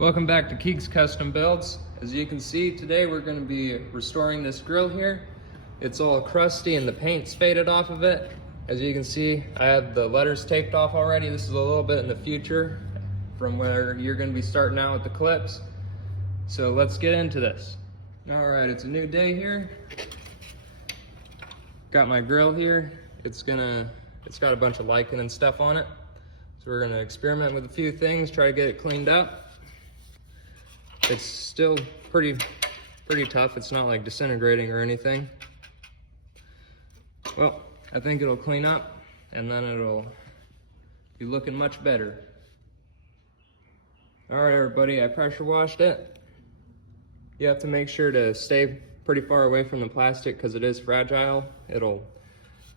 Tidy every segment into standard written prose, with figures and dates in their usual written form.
Welcome back to Keeg's Custom Builds. As you can see, today we're going to be restoring this grill here. It's all crusty and the paint's faded off of it. As you can see, I have the letters taped off already. This is a little bit in the future from where you're going to be starting out with the clips. So let's get into this. All right, it's a new day here. Got my grill here. It's got a bunch of lichen and stuff on it. So we're gonna experiment with a few things, try to get it cleaned up. It's still pretty tough. It's not like disintegrating or anything. Well, I think it'll clean up and then it'll be looking much better. All right, everybody, I pressure washed it. You have to make sure to stay pretty far away from the plastic because it is fragile. It'll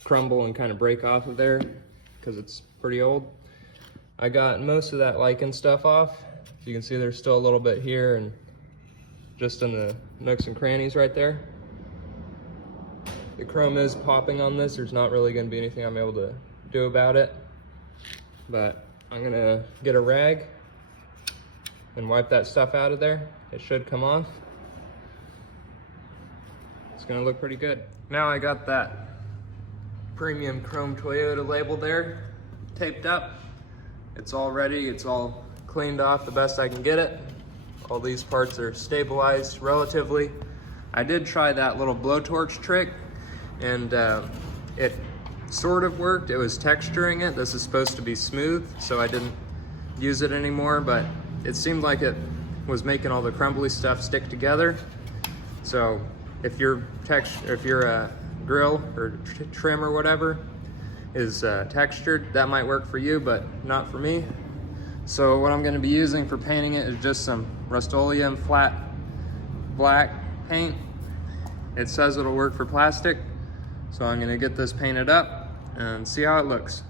crumble and kind of break off of there because it's pretty old. I got most of that lichen stuff off. You can see there's still a little bit here and just in the nooks and crannies right there. The chrome is popping on this. There's not really going to be anything I'm able to do about it, but I'm going to get a rag and wipe that stuff out of there. It should come off. It's going to look pretty good. Now I got that premium chrome Toyota label there taped up. It's all ready. It's all cleaned off the best I can get it. All these parts are stabilized relatively. I did try that little blowtorch trick and it sort of worked. It was texturing it. This is supposed to be smooth, so I didn't use it anymore, but it seemed like it was making all the crumbly stuff stick together. So if your grill or trim or whatever is textured, that might work for you, but not for me. So what I'm going to be using for painting it is just some Rust-Oleum flat black paint. It says it'll work for plastic, so I'm going to get this painted up and see how it looks.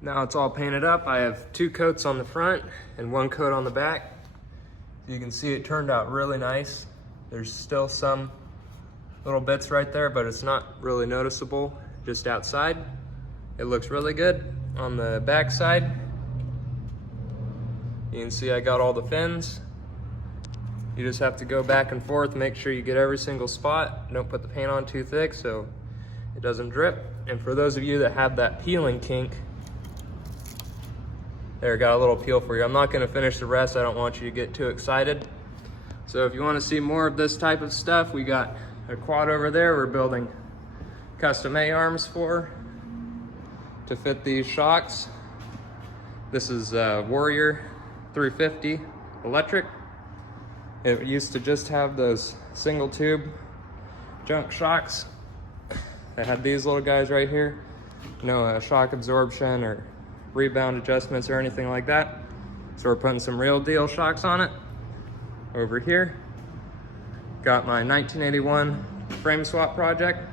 Now it's all painted up. I have 2 coats on the front and 1 coat on the back. You can see it turned out really nice. There's still some little bits right there, but it's not really noticeable just outside. It looks really good. On the back side, you can see I got all the fins. You just have to go back and forth, make sure you get every single spot. Don't put the paint on too thick so it doesn't drip. And for those of you that have that peeling kink, there, got a little peel for you. I'm not gonna finish the rest. I don't want you to get too excited. So if you wanna see more of this type of stuff, we got a quad over there we're building custom A-arms for to fit these shocks. This is Warrior 350 electric. It used to just have those single tube junk shocks. They had these little guys right here. No shock absorption or rebound adjustments or anything like that. So we're putting some real deal shocks on it. Over here, got my 1981 frame swap project,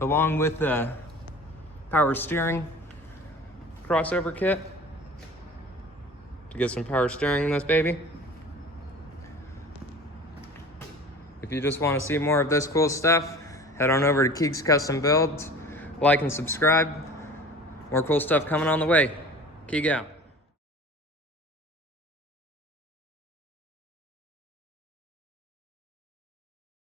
along with the power steering crossover kit to get some power steering in this baby. If you just want to see more of this cool stuff, head on over to Keeg's Custom Builds, like and subscribe. More cool stuff coming on the way. Keeg out.